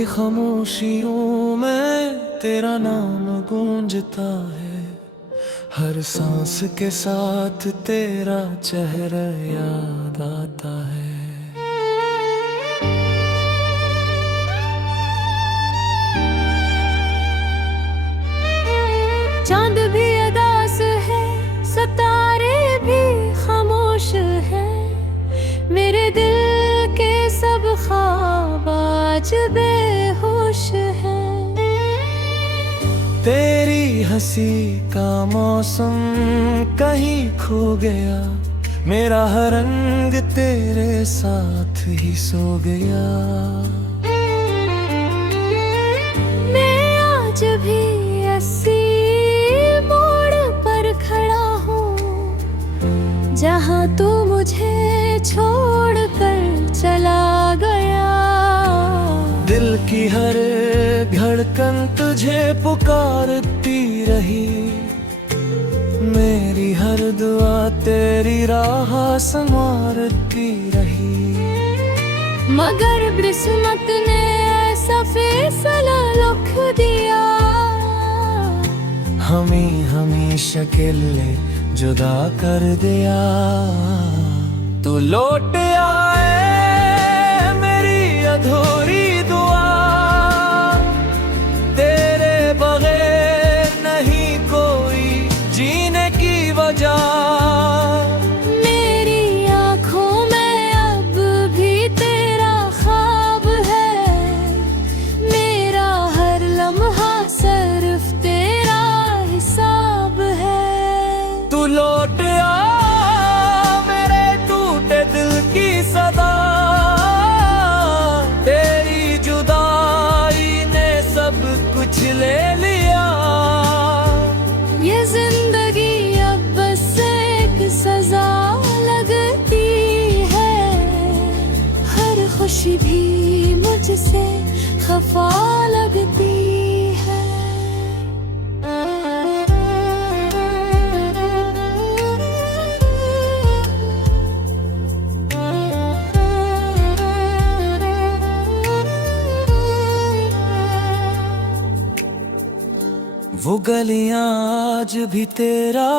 की खामोशियों में तेरा नाम गूंजता है, हर सांस के साथ तेरा चेहरा याद आता है। चांद भी अदास है, सितारे भी खामोश है, मेरे दिल के सब ख्वाब आज बेहोश है। तेरी हंसी का मौसम कहीं खो गया, मेरा हर रंग तेरे साथ ही सो गया। मैं आज भी ऐसी मोड़ पर खड़ा हूँ, जहाँ तू मुझे छोड़ कर चला गया। दिल की हर धड़कन तुझे पुकारती रही, मेरी हर दुआ तेरी राह संवारती रही। मगर किस्मत ने ऐसा फैसला लिख दिया, हमें हमेशा के लिए जुदा कर दिया। तू लौट आए मेरी अधूरी दुआ, तेरे बगैर नहीं कोई जीने की वजह। मेरी आँखों में अब भी तेरा ख्वाब है, मेरा हर लम्हा सिर्फ तेरा हिसाब है। तू लौट आ मेरे टूटे दिल की सदा, तेरी जुदाई ने सब कुछ ले लिया। ये जिंदगी अब बस एक सजा लगती है, हर खुशी भी मुझसे खफा लगती है। वो गलियां आज भी तेरा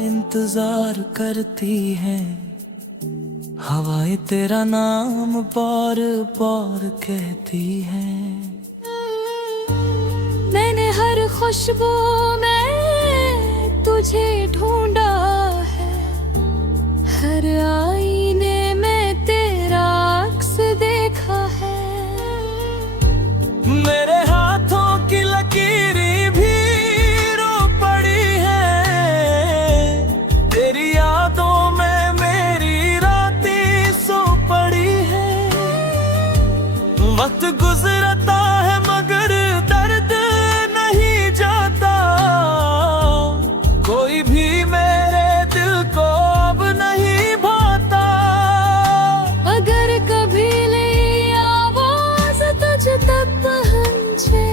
इंतजार करती हैं, हवाएं तेरा नाम बार बार कहती हैं। मैंने हर खुशबू में तुझे ढूंढा है, हर आईने में तेरा अक्स देखा है। मेरे हाथों की लकीरें भी रो पड़ी हैं, तेरी यादों में मेरी रातें सो पड़ी हैं। वक्त गुजरता है मगर दर्द नहीं जाता, कोई भी मेरे दिल को अब नहीं भाता। अगर कभी ले आवाज तुझ तक पहुंचे,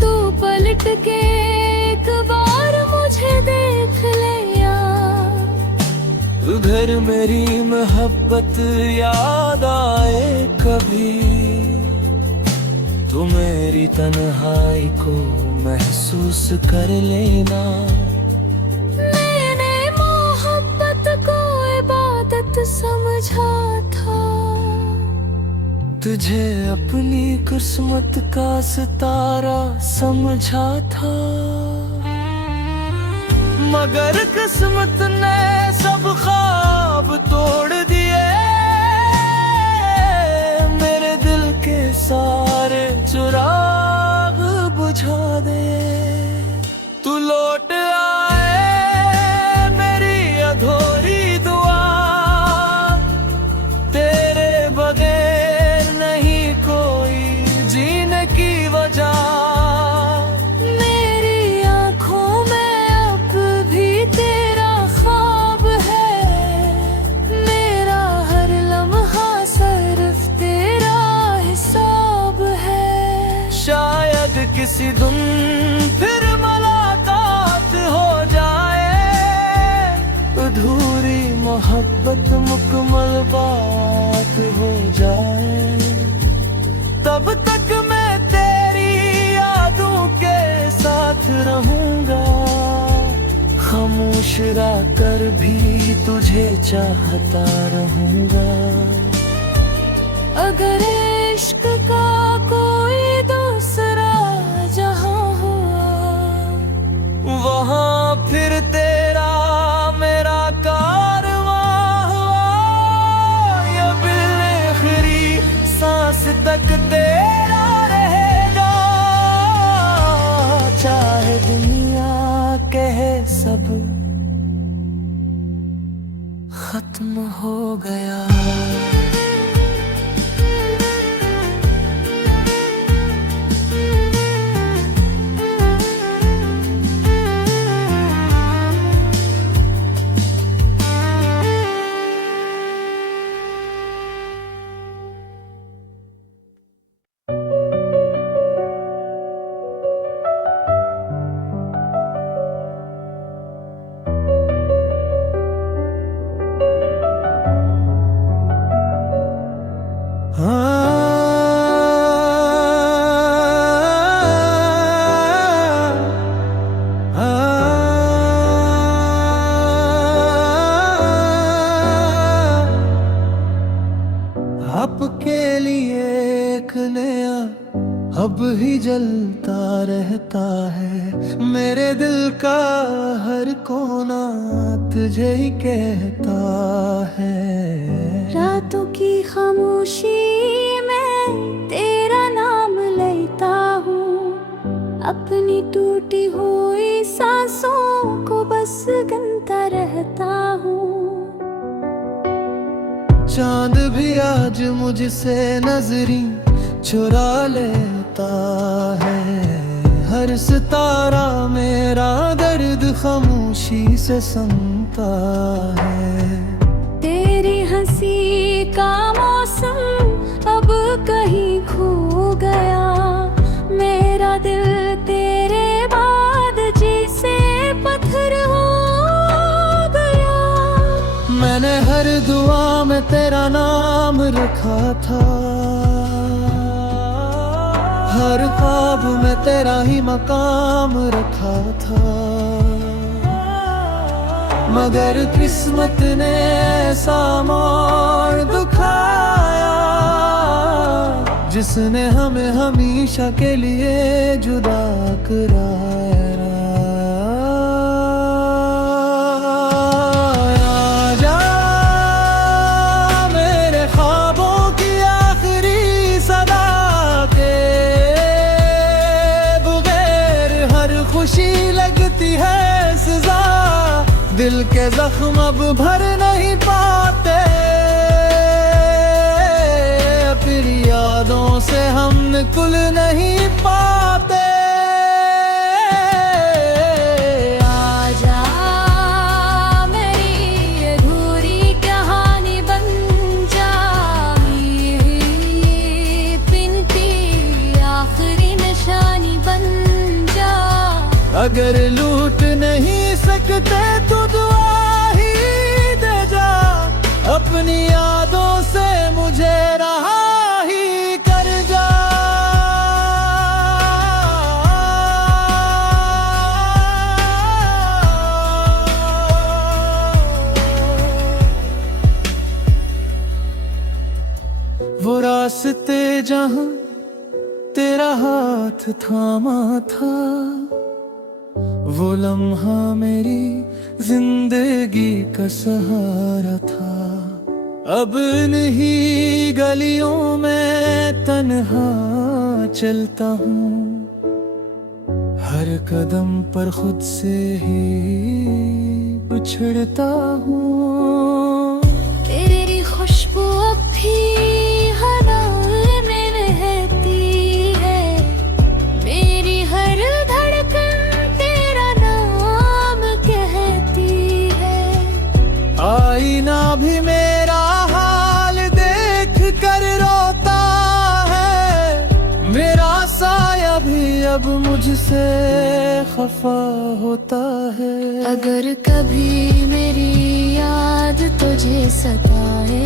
तू पलट के एक बार मुझे देख लिया। उधर मेरी मोहब्बत याद आए कभी, तू मेरी तन्हाई को महसूस कर लेना। मैंने मोहब्बत को इबादत समझा था, तुझे अपनी किस्मत का सितारा समझा था। मगर किस्मत ने सब ख्वाब तोड़ दिए, मेरे दिल के सारे चिराग बुझा दे। तू लौट आए मेरी अधूरी दुआ, तेरे बगैर नहीं कोई जीने की वजह। मेरी आँखों में अब भी तेरा ख्वाब है, मेरा हर लम्हा सिर्फ तेरा हिसाब है। शायद किसी दिन फिर मुलाकात हो जाए, अधूरी मोहब्बत मुकम्मल बात हो जाए। तब तब तक मैं तेरी यादों के साथ रहूंगा। खामोश रहकर भी तुझे चाहता रहूंगा। अगर इश्क का कोई दूसरा जहां हुआ, वहां फिर तेरा मेरा कारवां हुआ। या बिल-आखिरी सांस तक तेरा रहेगा। चाहे दुनिया कहे सब खत्म हो गया। आपके लिए एक नया अब ही जलता रहता है। मेरे दिल का हर कोना तुझे ही कहता है। रातों की खामोशी में तेरा नाम लेता हूँ। अपनी टूटी हुई सांसों को बस गिनता रहता हूँ। चांद भी आज मुझसे नजरी चुरा लेता है। हर सितारा मेरा दर्द खामोशी से सुनता है। तेरी हंसी का मौसम अब कहीं खो गया। मेरा दिल तेरे बाद जैसे पत्थर हो गया। मैंने हर दुआ में तेरा नाम रखा था। हर ख्वाब में तेरा ही मकाम रखा था। मगर किस्मत ने ऐसा मोड़ दिखाया, जिसने हमें हमेशा के लिए जुदा कराया। खुशी लगती है सजा, दिल के जख्म अब भर नहीं पाते। फिर यादों से हम निकल नहीं पाते। आजा मेरी अधूरी कहानी बन जा। पिनती आखिरी निशानी बन जा। अगर लूट नहीं सकते तो दुआ ही दे जा। अपनी यादों से मुझे रहा ही कर जा। वो रास्ते जहां तेरा हाथ थामा था, वो लम्हा मेरी जिंदगी का सहारा था। अब इन्हीं गलियों में तन्हा चलता हूँ। हर कदम पर खुद से ही बिछड़ता हूँ। तेरी खुशबू अब भी हवाओं में बहती है। मेरी हर आईना भी मेरा हाल देख कर रोता है। मेरा साया भी अब मुझसे खफा होता है। अगर कभी मेरी याद तुझे सताए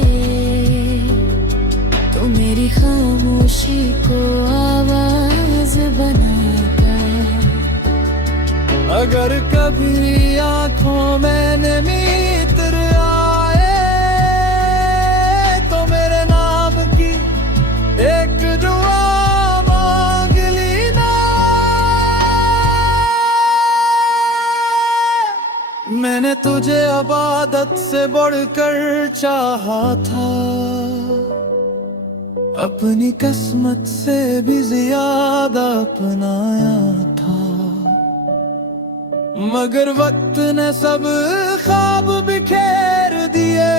तो मेरी खामोशी को आवाज बनाता। अगर कभी आंखों में नमी इतर आए तो मेरे नाम की एक दुआ मांग लेना। मैंने तुझे इबादत से बढ़कर चाहा था, अपनी किस्मत से भी ज्यादा अपनाया था, मगर वक्त ने सब ख्वाब बिखेर दिए,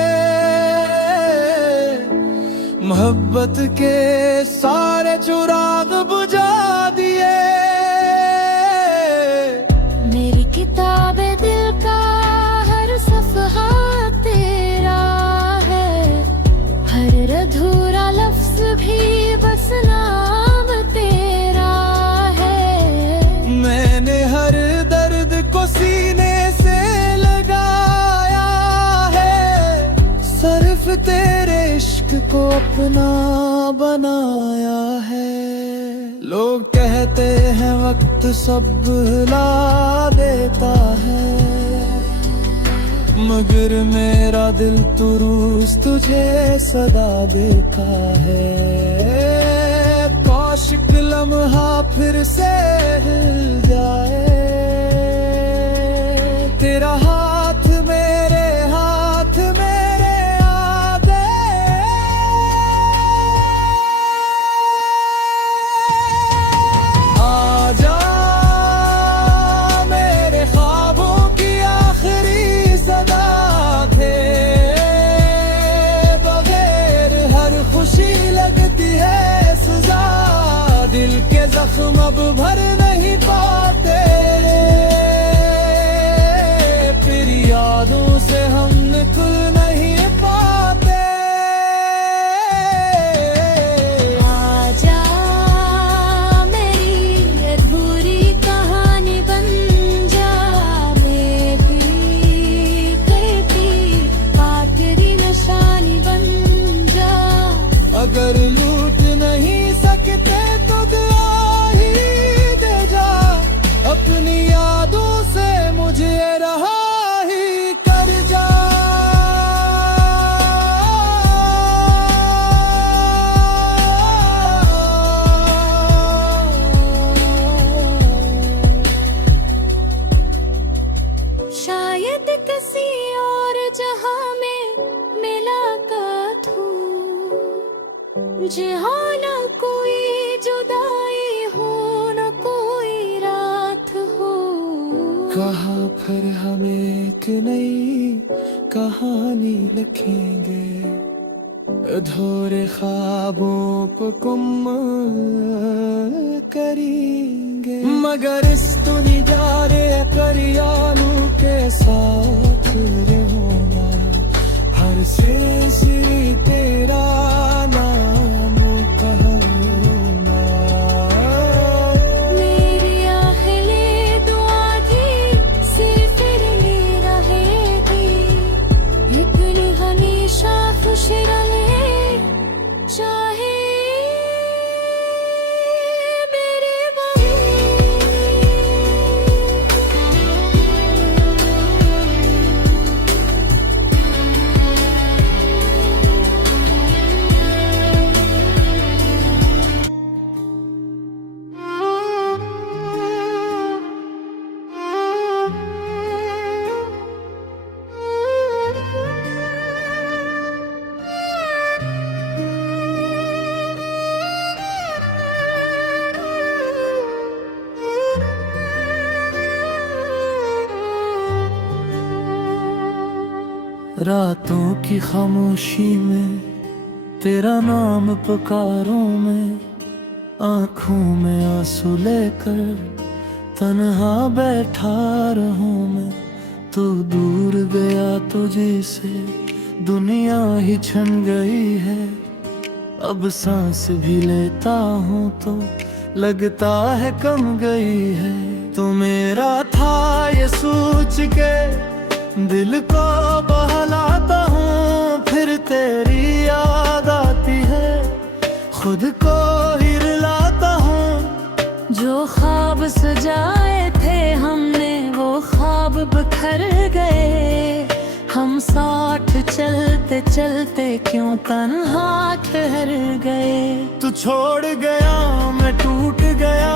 मोहब्बत के सारे चिराग बुझा दिए। मेरी किताबे दिल का हर सफ़हा तेरा है, हर अधूरा लफ्ज भी बस नाम तेरा है। मैंने हर दर्द को सीने से लगाया है, सिर्फ तेरे इश्क को अपना बनाया है। लोग कहते हैं वक्त सब भुला देता है, मगर मेरा दिल तुरूस तुझे सदा देखा है। कौशिक लम्हा फिर से हिल जाए, तेरा हाथ मेरे आगे। आजा मेरे ख्वाबों की आखिरी सदा थे, बगैर हर खुशी लगती है सजा, दिल के जख्म अब भर नहीं पाते, फिर यादों से हम निकल नहीं पाते। आजा मेरी अधूरी कहानी बन जा, मेरी कहती आखिरी निशानी बन जा। अगर लूट नहीं सकते तो दुआ ही दे जा, अपनी यादों से मुझे रहा ही कर जा। शायद किसी और जहां में मुलाकात हो, जहां न कोई जुदाई हो न कोई रात हो। कहाँ फिर हम एक नई कहानी लिखेंगे, अधूरे ख्वाबों पे मुकम्मल करेंगे, मगर इस दुनिया रे करियालू के साथ रहूंगा, हर सिलसिले तेरा नाम कहूंगा। मेरी आखिरी दुआ थी सिर्फ ये रहेगी, इतनी हमेशा खुश रहे चाहे मेरे रातों की खामोशी में तेरा नाम पुकारूं मैं, आंखों में आंसू लेकर तन्हा बैठा रहूं मैं। तू दूर गया तुझे से दुनिया ही छन गई है, अब सांस भी लेता हूँ तो लगता है कम गई है। तू मेरा था ये सोच के दिल को बहलाता हूँ, फिर तेरी याद आती है खुद को ही रुलाता हूँ। जो ख्वाब सजाए थे हमने वो ख्वाब बिखर गए। हम साथ चलते चलते क्यों तन्हा ठहर गए। तू छोड़ गया मैं टूट गया,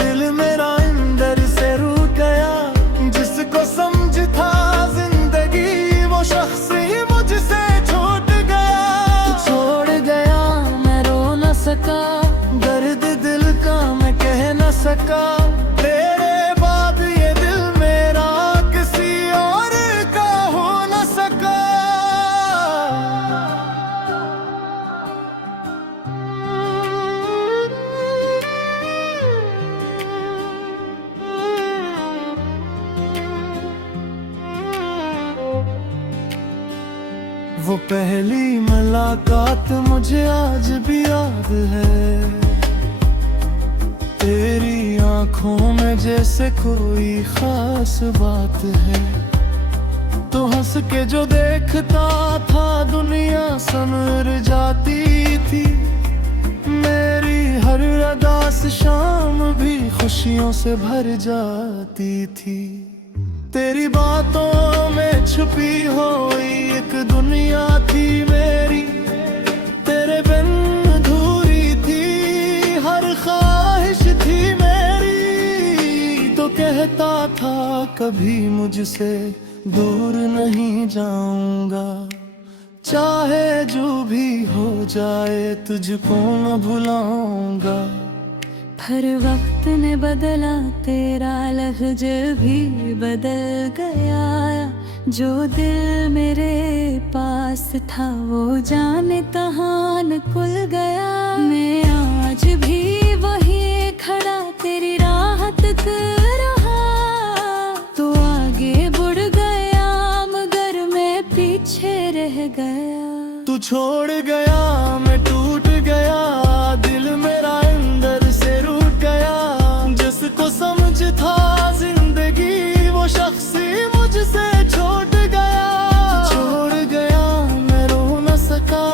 दिल मेरा अंदर से रूठ गया। जिसको समझता जिंदगी वो शख्स ही मुझसे छूट गया। तू छोड़ गया मैं रो न सका, दर्द दिल का मैं कह न सका। तेरे बाद ये दिल मेरा किसी और का हो न सका। वो पहली मुलाकात मुझे आज भी याद है। तेरी आंखों में जैसे कोई खास बात है। तो हंस के जो देखता था दुनिया संवर जाती थी। मेरी हर उदास शाम भी खुशियों से भर जाती थी। तेरी बातों में छुपी हुई एक दुनिया थी मेरी। तेरे बिन अधूरी थी हर ख्वाहिश थी मेरी। तो कहता था कभी मुझसे दूर नहीं जाऊंगा, चाहे जो भी हो जाए तुझको न भुलाऊंगा। हर वक्त ने बदला तेरा लफ्ज भी बदल गया। जो दिल मेरे पास था वो जाने तहान खुल गया। मैं आज भी वही खड़ा तेरी राह तक रहा। तो आगे बढ़ गया मगर मैं पीछे रह गया। तू छोड़ गया मैं टूट गया, दिल मेरा अंदर से रूठ गया। जिसको समझ था जिंदगी वो शख्स ही मुझसे छूट गया। छोड़ गया मैं रो न सका,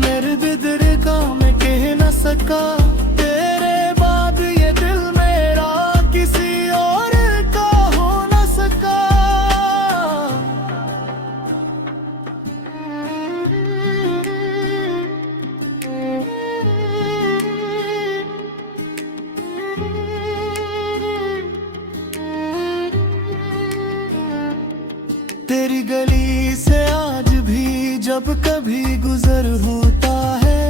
मेरे दिल का मैं कह न सका। तेरे बाद ये दिल मेरा किसी और का हो न सका। तेरी गली से आज भी जब कभी गुजर होता है,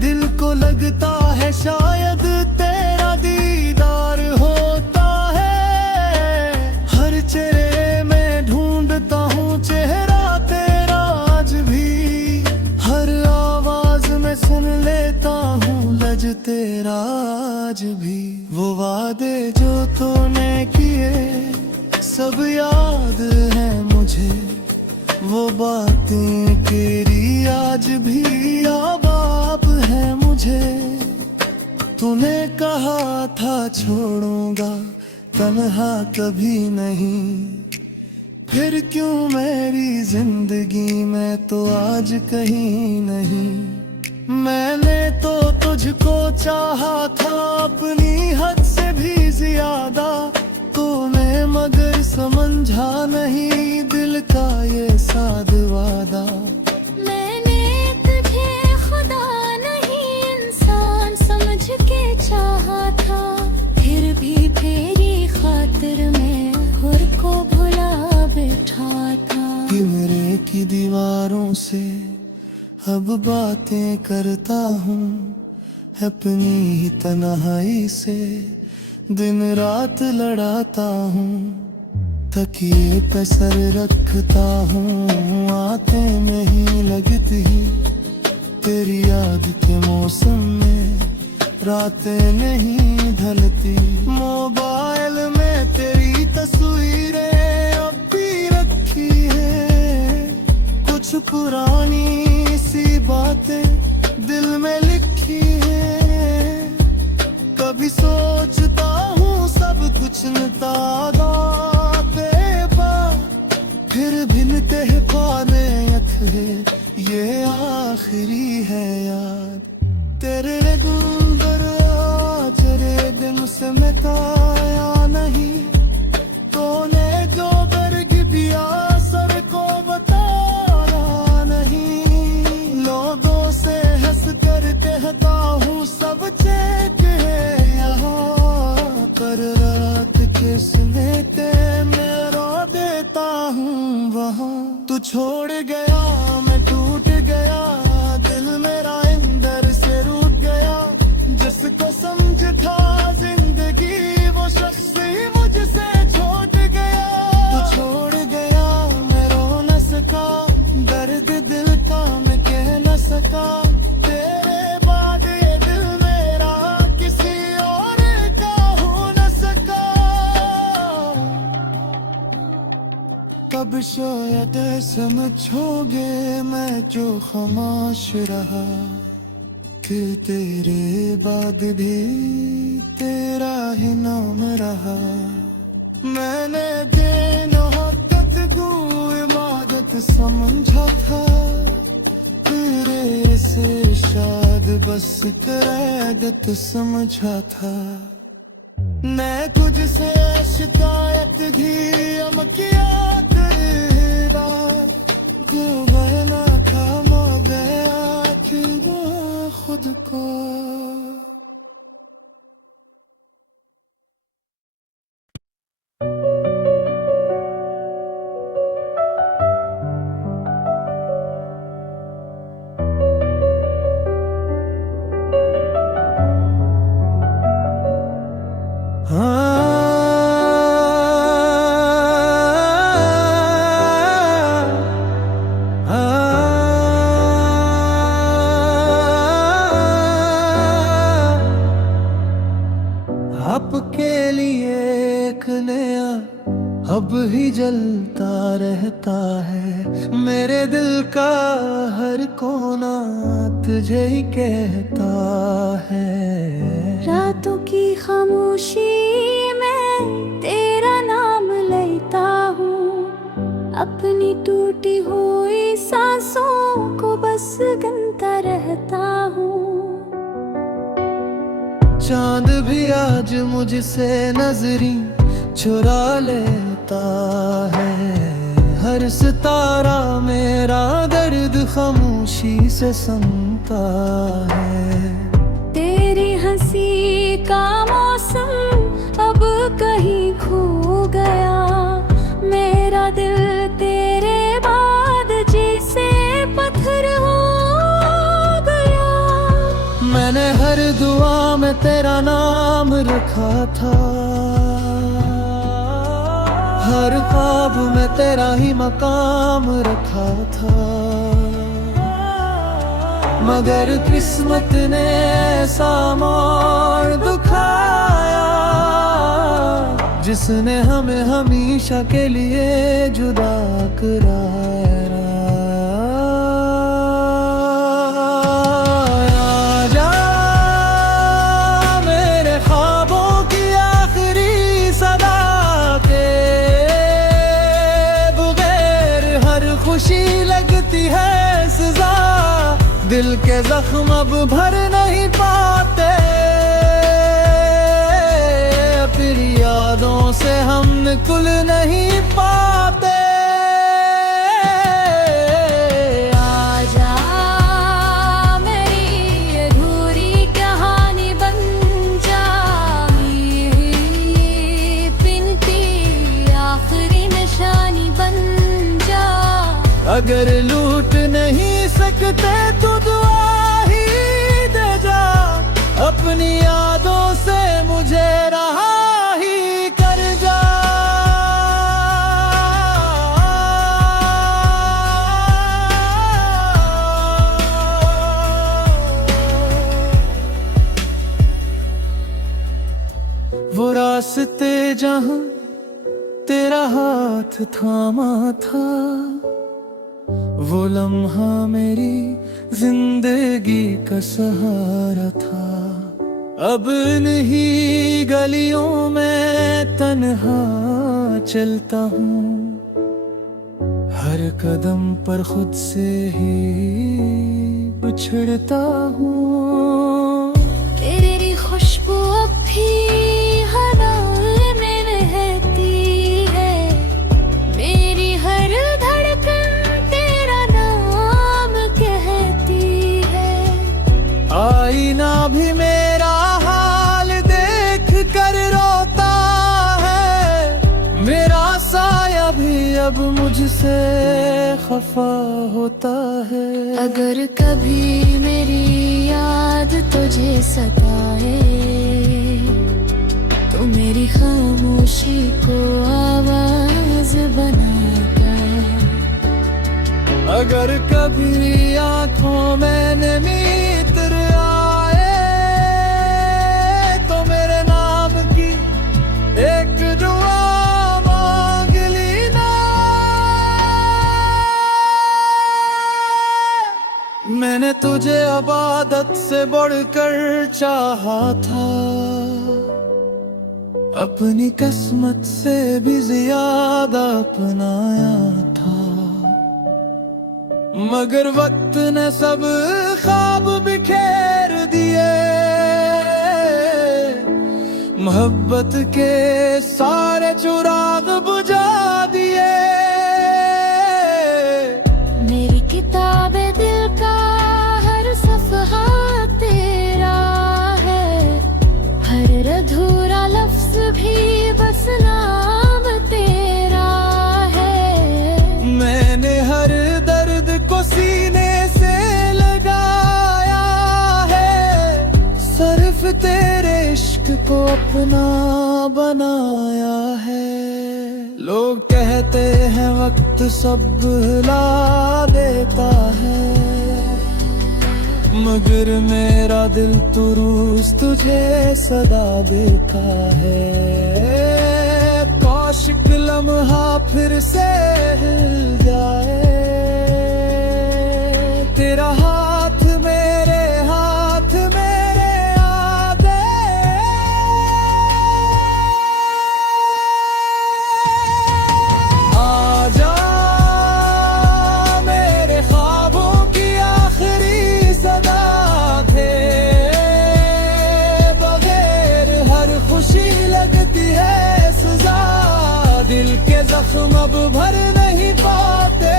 दिल को लगता है शायद तेरा दीदार होता है। हर चेहरे में ढूंढता हूँ चेहरा तेरा आज भी। हर आवाज में सुन लेता हूँ लज तेरा आज भी। वो वादे जो तूने किए सब याद है मुझे। वो बातें तेरी आज भी याद है मुझे। तूने कहा था छोड़ूंगा तन्हा कभी नहीं। फिर क्यों मेरी जिंदगी में तो आज कहीं नहीं। मैंने तो तुझको चाहा था अपनी हद से भी ज्यादा। तूने मगर समझा नहीं दिल का ये साध वादा। मैंने तुझे खुदा नहीं इंसान समझ के चाहा था। फिर भी तेरी खातिर मैं खुद को भुला बैठा था। कमरे की दीवारों से अब बातें करता हूँ। अपनी ही तन्हाई से दिन रात लड़ाता हूँ। तकिए पे सर रखता हूँ, आंखें नहीं लगती। तेरी याद के मौसम में रातें नहीं ढलती। मोबाइल में तेरी तस्वीरें अब भी रखी है। कुछ पुरानी सी बातें दिल में लिखी है। कभी सोचता हूँ सब कुछ नतादा पे पा। फिर भिनते पाने है ये आखिरी है याद। का या नहीं, तूने जो दर्द दिया सर को बताया नहीं। लोगों से हंस कर कहता हूँ सब चेक है यहाँ, पर रात के समेटे मैं रो देता हूँ वहाँ। तू छोड़ गया मैं टूट गया, दिल मेरा अंदर से रूठ गया। जिसको समझ था जिंदगी वो शख्स ही मुझसे छूट गया। तू छोड़ गया मैं रो न सका, दर्द दिल का मैं कह न सका। तेरे बाद ये दिल मेरा किसी और का हो न सका। कब शायद समझोगे मैं जो खामोश रहा, कि तेरे बाद भी तेरा ही नाम रहा। मैंने दिन हक़त को इबादत समझा था, तेरे से शायद बस करादत समझा था। मैं तुझसे शिकायत भी हम किया तेरा, जो बहला खामा गया कि वो खुद को। आपके लिए एक नया अब ही जलता रहता है। मेरे दिल का हर कोना तुझे ही कहता है। रातों की खामोशी में तेरा नाम लेता हूँ, अपनी टूटी हुई सांसों को बस गिनता रहता हूँ। चांद भी आज मुझसे नजरी चुरा लेता है। हर सितारा मेरा दर्द खामोशी से सुनता है। तेरी हंसी का मौसम अब कहीं खो गया, मेरा दिल तेरे बाद जैसे पत्थर हो गया। मैंने हर दुआ में तेरा नाम रखा था, हर ख्वाब में तेरा ही मकाम रखा था। मगर किस्मत ने ऐसा मोड़ दिखाया, जिसने हमें हमेशा के लिए जुदा कराया। खुशी लगती है सजा, दिल के जख्म अब भर नहीं पाते। फिर यादों से हम निकल नहीं पाते। आजा मेरी अधूरी कहानी बन जा, पिन की आखिरी निशानी बन जा। अगर लूट नहीं सकते तो दुआ ही दे जा, अपनी यादों से मुझे रहा ही कर जा। वो रास्ते जहां तेरा हाथ थामा था, वो लम्हा मेरी जिंदगी का सहारा था। अब इन्हीं गलियों में तन्हा चलता हूँ, हर कदम पर खुद से ही बिछड़ता हूँ। तेरी खुशबू अब भी हर जब मुझसे खफा होता है। अगर कभी मेरी याद तुझे सताए तो मेरी खामोशी को आवाज बनाकर, अगर कभी आंखों में नमी इतर आए तो मेरे नाम की एक दुआ मांग लेना। मैंने तुझे इबादत से बढ़कर चाहा था, अपनी किस्मत से भी ज्यादा अपनाया था, मगर वक्त ने सब ख्वाब बिखेर दिए, मोहब्बत के सारे चिराग बुझा दिए। मेरी किताबे दिल का हर सफ़हा तेरा है, हर अधूरा लफ्ज भी बस नाम तेरा है। मैंने हर दर्द को सीने से लगाया है, सिर्फ तेरे इश्क को अपना बनाया है। लोग कहते हैं वक्त सब भुला देता है, मगर मेरा दिल तुरूस तुझे सदा देखा है। काशिक लम्हा फिर से हिल जाए, तेरा हाथ मेरे आगे। आजा मेरे ख्वाबों की आखिरी सदा थे, बगैर हर खुशी लगती है सजा, दिल के जख्म अब भर नहीं पाते,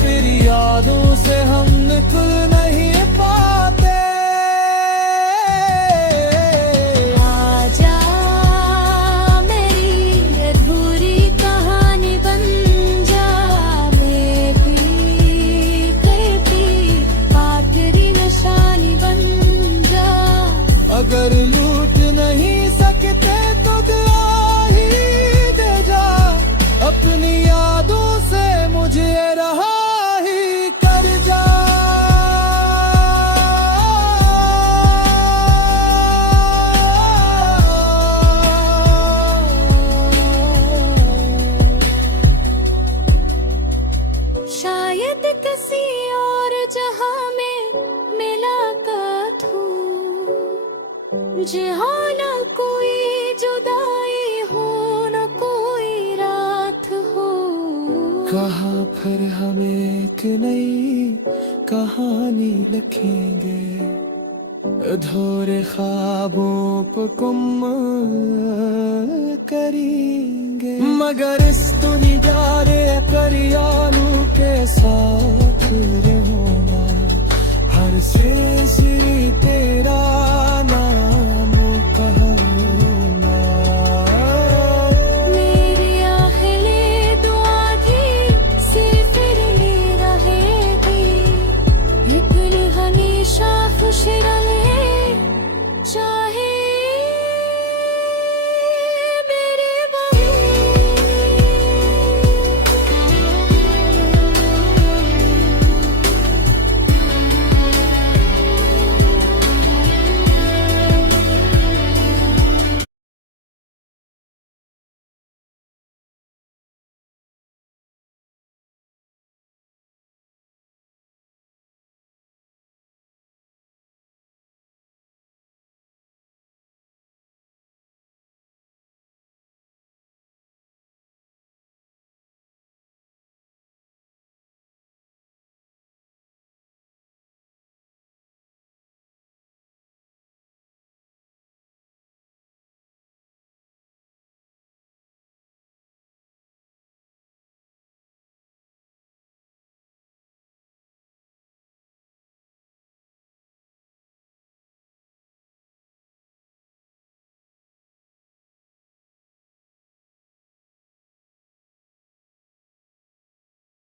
फिर यादों से हम निकल नहीं पाते। आजा मेरी अधूरी कहानी बन जा, मेरी आखिरी निशानी बन जा। अगर लूट नहीं सकते तो दुआ ही दे जा, अपनी यादों से मुझे रहा ही कर जा। शायद किसी और जहां में मुलाकात हो, जहाँ न कोई जुदाई हो, न कोई रात हो। कहाँ फिर हम एक नई कहानी लिखेंगे, अधूरे ख्वाबों को मुकम्मल करेंगे, मगर इस दुनिया रे परियालू के साथ रहूंगा, हर से तेरा नाम